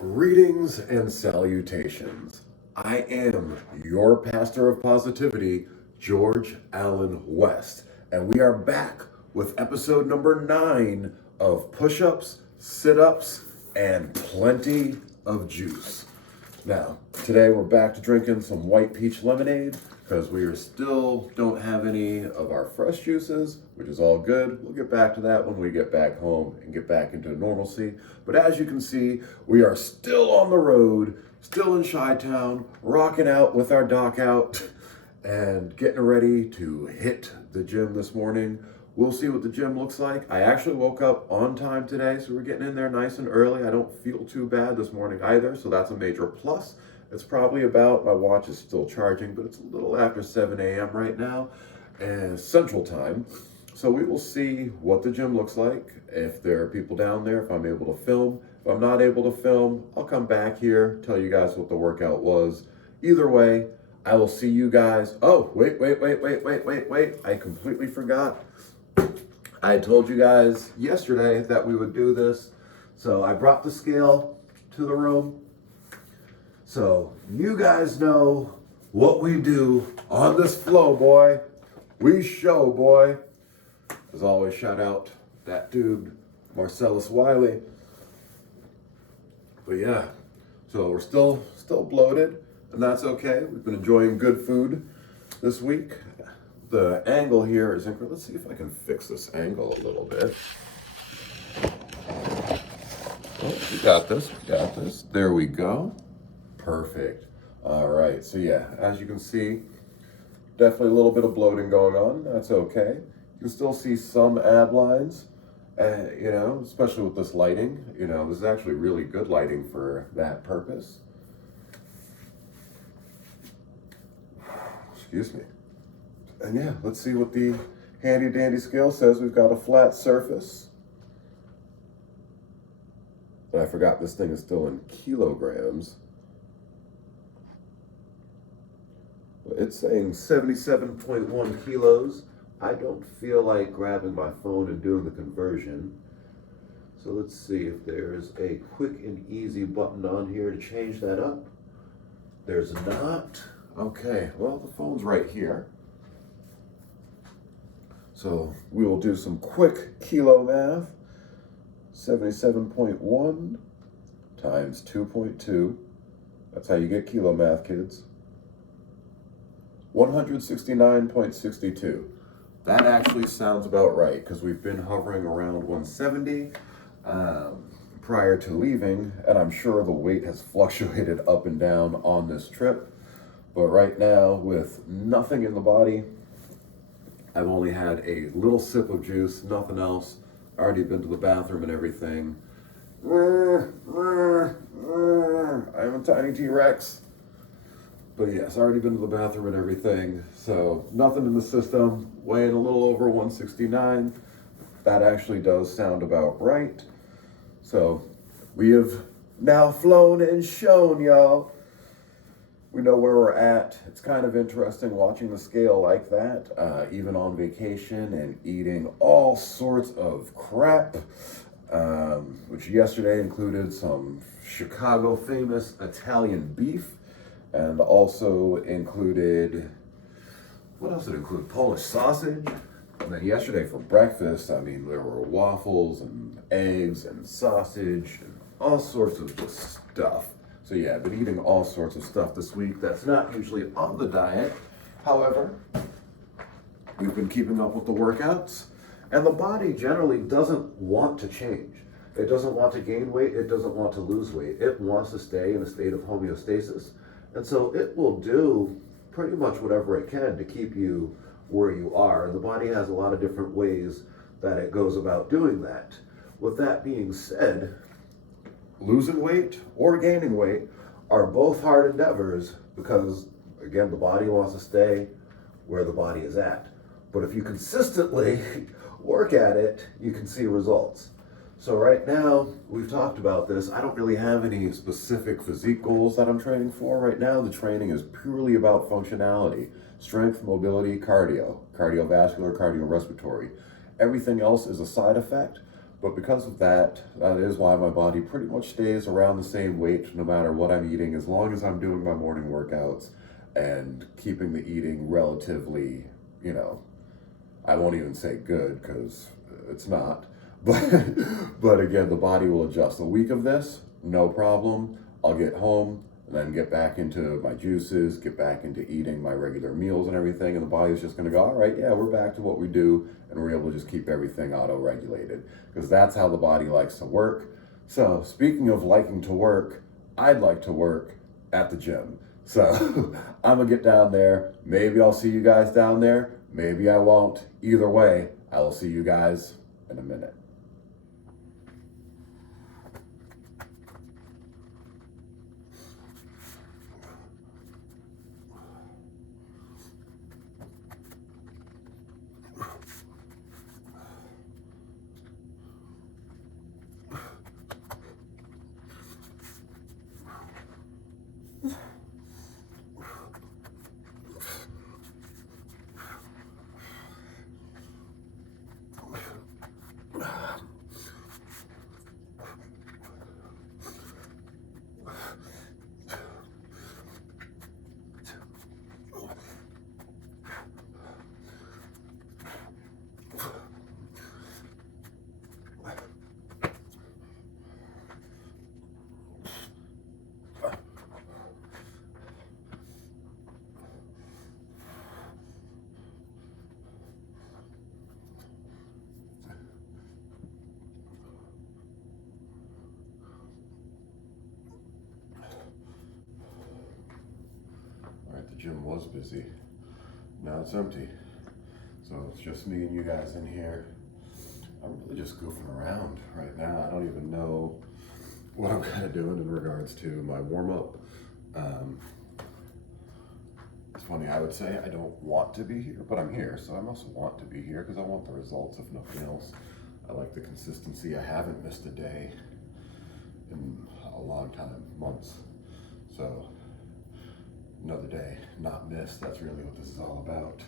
Greetings and salutations. I am your pastor of positivity, George Allen West, and we are back with episode number 9 of Pushups, Situps, and Plenty of Juice. Now, today we're back to drinking some white peach lemonade because we are still don't have any of our fresh juices, which is all good. We'll get back to that when we get back home and get back into normalcy. But as you can see, we are still on the road, still in Chi-Town, rocking out with our dock out and getting ready to hit the gym this morning. We'll see what the gym looks like. I actually woke up on time today, so we're getting in there nice and early. I don't feel too bad this morning either, so that's a major plus. It's probably about, my watch is still charging, but it's a little after 7 a.m. right now, and Central Time. So we will see what the gym looks like, if there are people down there, if I'm able to film. If I'm not able to film, I'll come back here, tell you guys what the workout was. Either way, I will see you guys. Oh, wait. I completely forgot. I told you guys yesterday that we would do this. So I brought the scale to the room. So you guys know what we do on this flow, boy. We show, boy. As always, shout out that dude, Marcellus Wiley. But yeah, so we're still bloated, and that's okay. We've been enjoying good food this week. The angle here is incorrect. Let's see if I can fix this angle a little bit. Oh, we got this. There we go. Perfect. All right. So yeah, as you can see, definitely a little bit of bloating going on. That's okay. You can still see some ab lines, especially with this lighting. This is actually really good lighting for that purpose. Excuse me. And yeah, let's see what the handy dandy scale says. We've got a flat surface. And I forgot this thing is still in kilograms. It's saying 77.1 kilos. I don't feel like grabbing my phone and doing the conversion. So let's see if there's a quick and easy button on here to change that up. There's not. Okay, well, the phone's right here. So we will do some quick kilo math. 77.1 times 2.2. That's how you get kilo math, kids. 169.62. That actually sounds about right because we've been hovering around 170 prior to leaving, and I'm sure the weight has fluctuated up and down on this trip. But right now, with nothing in the body, I've only had a little sip of juice, nothing else. Already been to the bathroom and everything. I am a tiny T-Rex. But yes, already been to the bathroom and everything. So nothing in the system, weighing a little over 169. That actually does sound about right. So we have now flown and shown, y'all. We know where we're at. It's kind of interesting watching the scale like that, even on vacation and eating all sorts of crap, which yesterday included some Chicago famous Italian beef, and also included, what else did it include? Polish sausage. And then yesterday for breakfast, there were waffles and eggs and sausage and all sorts of just stuff. So yeah, I've been eating all sorts of stuff this week that's not usually on the diet. However, we've been keeping up with the workouts, and the body generally doesn't want to change. It doesn't want to gain weight. It doesn't want to lose weight. It wants to stay in a state of homeostasis. And so it will do pretty much whatever it can to keep you where you are. And the body has a lot of different ways that it goes about doing that. With that being said, losing weight or gaining weight are both hard endeavors because, again, the body wants to stay where the body is at. But if you consistently work at it, you can see results. So right now, we've talked about this. I don't really have any specific physique goals that I'm training for. Right now, the training is purely about functionality, strength, mobility, cardiovascular, cardiorespiratory. Everything else is a side effect. But because of that, that is why my body pretty much stays around the same weight no matter what I'm eating, as long as I'm doing my morning workouts and keeping the eating relatively, you know, I won't even say good because it's not. But, but again, the body will adjust. A week of this, no problem. I'll get home and then get back into my juices, get back into eating my regular meals and everything. And the body's just going to go, all right, yeah, we're back to what we do. And we're able to just keep everything auto-regulated because that's how the body likes to work. So speaking of liking to work, I'd like to work at the gym. So I'm gonna get down there. Maybe I'll see you guys down there. Maybe I won't. Either way, I will see you guys in a minute. The gym was busy. Now it's empty. So it's just me and you guys in here. I'm really just goofing around right now. I don't even know what I'm kind of doing in regards to my warm-up. It's funny, I would say I don't want to be here, but I'm here. So I must want to be here because I want the results, if nothing else. I like the consistency. I haven't missed a day in a long time, months. So another day not missed, that's really what this is all about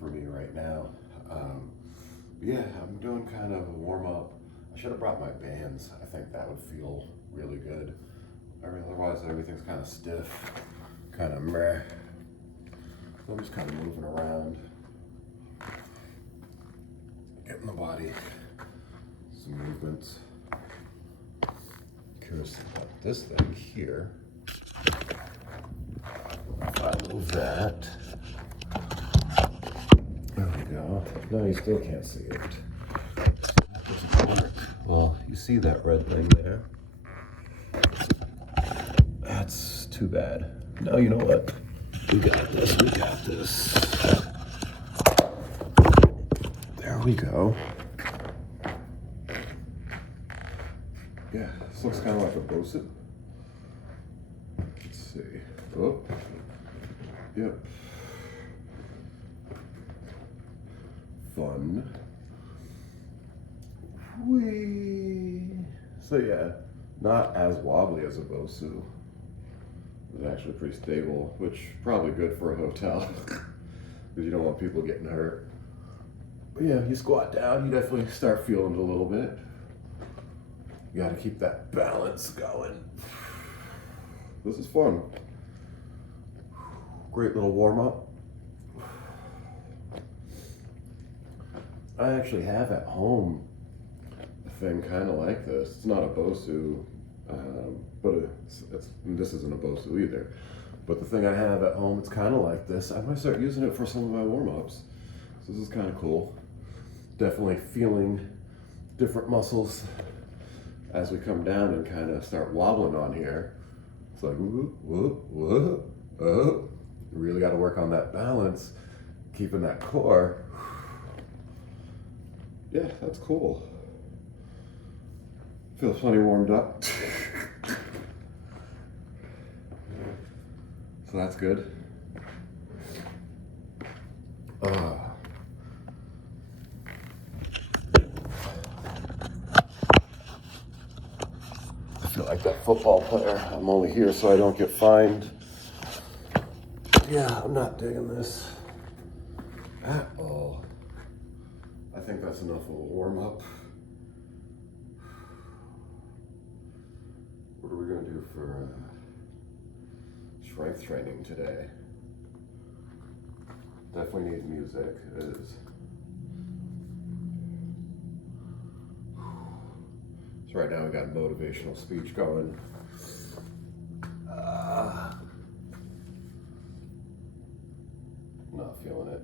for me right now. Yeah, I'm doing kind of a warm-up. I should have brought my bands. I think that would feel really good. Otherwise everything's kind of stiff, kind of meh. So I'm just kind of moving around, getting the body some movements. Curious about this thing here. If I move that, there we go. No, you still can't see it. That doesn't work. Well, you see that red thing there? That's too bad. No, you know what? We got this, we got this. There we go. Yeah, this looks kind of like a Bosip. Let's see. Oh, yep. Fun. Whee. So yeah, not as wobbly as a Bosu. It's actually pretty stable, which probably good for a hotel because you don't want people getting hurt. But yeah, you squat down, you definitely start feeling it a little bit. You gotta keep that balance going. This is fun. Great little warm up. I actually have at home a thing kind of like this. It's not a Bosu, but this isn't a Bosu either. But the thing I have at home, it's kind of like this. I might start using it for some of my warm-ups. So this is kind of cool. Definitely feeling different muscles as we come down and kind of start wobbling on here. It's like, whoop, whoop, whoop, oh. You really got to work on that balance, keeping that core. Yeah, that's cool. Feels plenty warmed up. So that's good. I feel like that football player. I'm only here so I don't get fined. Yeah, I'm not digging this at all. I think that's enough of a warm up. What are we gonna do for strength training today? Definitely need music. It is. So right now we got motivational speech going. Not feeling it.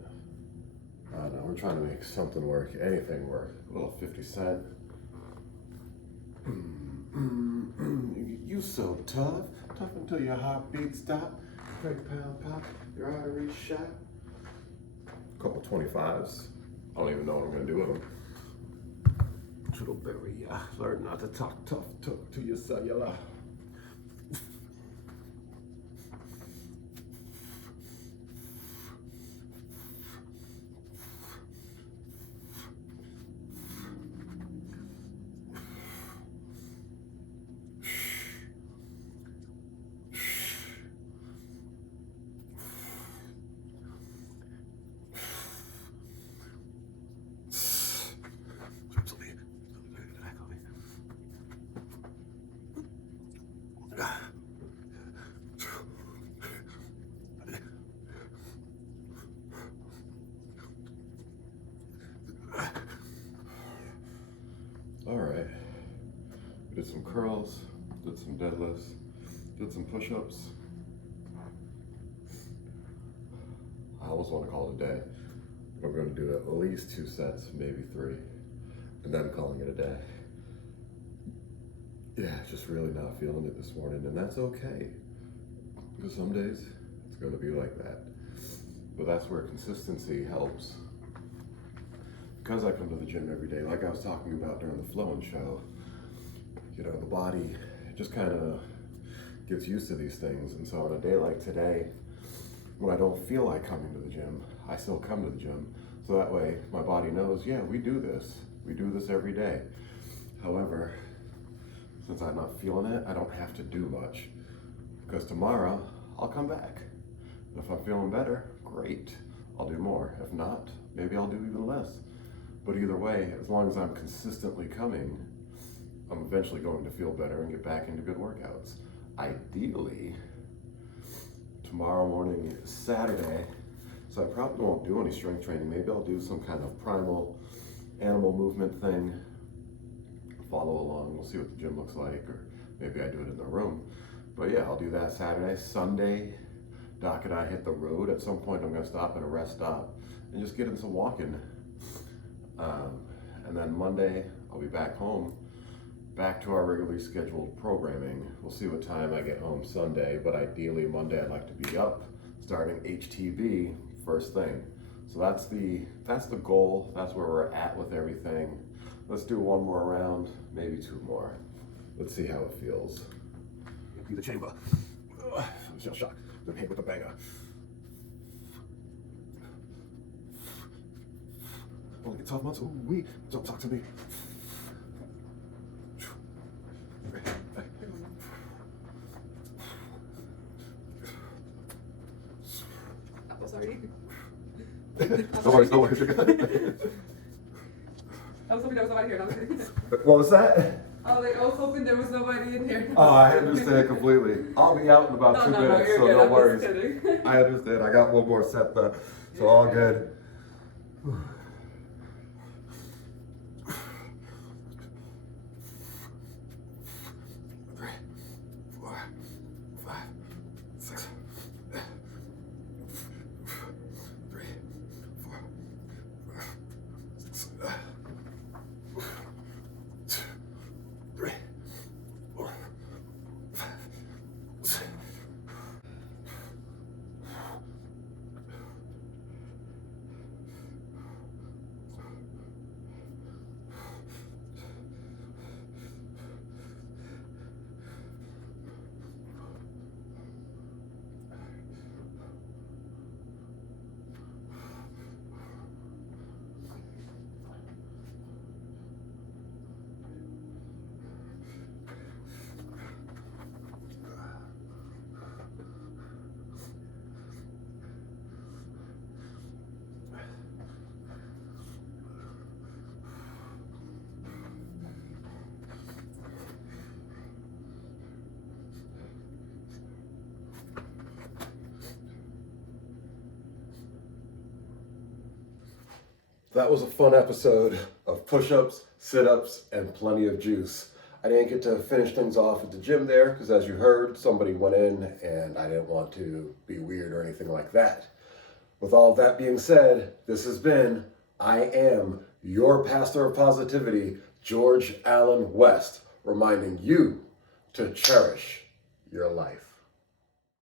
I don't know, we're trying to make something work, anything work. A little 50 Cent. You so tough, tough until your heartbeat stop. Break pound pop, your arteries shot. A couple 25s. I don't even know what I'm gonna do with them. Chittleberry, learn not to talk tough, talk to your cellular. All right, did some curls, did some deadlifts, did some push-ups. I almost want to call it a day. I'm going to do at least 2 sets, maybe 3, and then calling it a day. Yeah, just really not feeling it this morning, and that's okay. Because some days it's going to be like that. But that's where consistency helps. Because I come to the gym every day, like I was talking about during the flowing show, you know, the body just kind of gets used to these things. And so on a day like today, when I don't feel like coming to the gym, I still come to the gym. So that way my body knows, yeah, we do this. We do this every day. However, since I'm not feeling it, I don't have to do much. Because tomorrow, I'll come back. If I'm feeling better, great, I'll do more. If not, maybe I'll do even less. But either way, as long as I'm consistently coming, I'm eventually going to feel better and get back into good workouts. Ideally, tomorrow morning is Saturday, so I probably won't do any strength training. Maybe I'll do some kind of primal animal movement thing, follow along, we'll see what the gym looks like, or maybe I do it in the room. But yeah, I'll do that Saturday. Sunday, Doc and I hit the road. At some point I'm gonna stop at a rest stop and just get in some walking. And then Monday, I'll be back home, back to our regularly scheduled programming. We'll see what time I get home Sunday, but ideally Monday I'd like to be up, starting HTB first thing. So that's the goal, that's where we're at with everything. Let's do 1 more round, maybe 2 more. Let's see how it feels. Empty the chamber. Shell shock, then hit with a banger. Only 12 months, ooh wee, don't talk to me. Oh, sorry. No worries, no worries, you're good. I was hoping there was nobody here. No, I'm kidding. What was that? I was hoping there was nobody in here. Oh, I understand completely. I'll be out in about 2 minutes, you're so good. no I'm worries. just kidding. I understand. I got 1 more set though, so all good. 3, 4, 5, 6. 3, 4, 6. 2, 3, 4, 5, 6. That was a fun episode of push-ups, sit-ups, and plenty of juice. I didn't get to finish things off at the gym there because, as you heard, somebody went in and I didn't want to be weird or anything like that. With all of that being said, this has been I Am Your Pastor of Positivity, George Allen West, reminding you to cherish your life.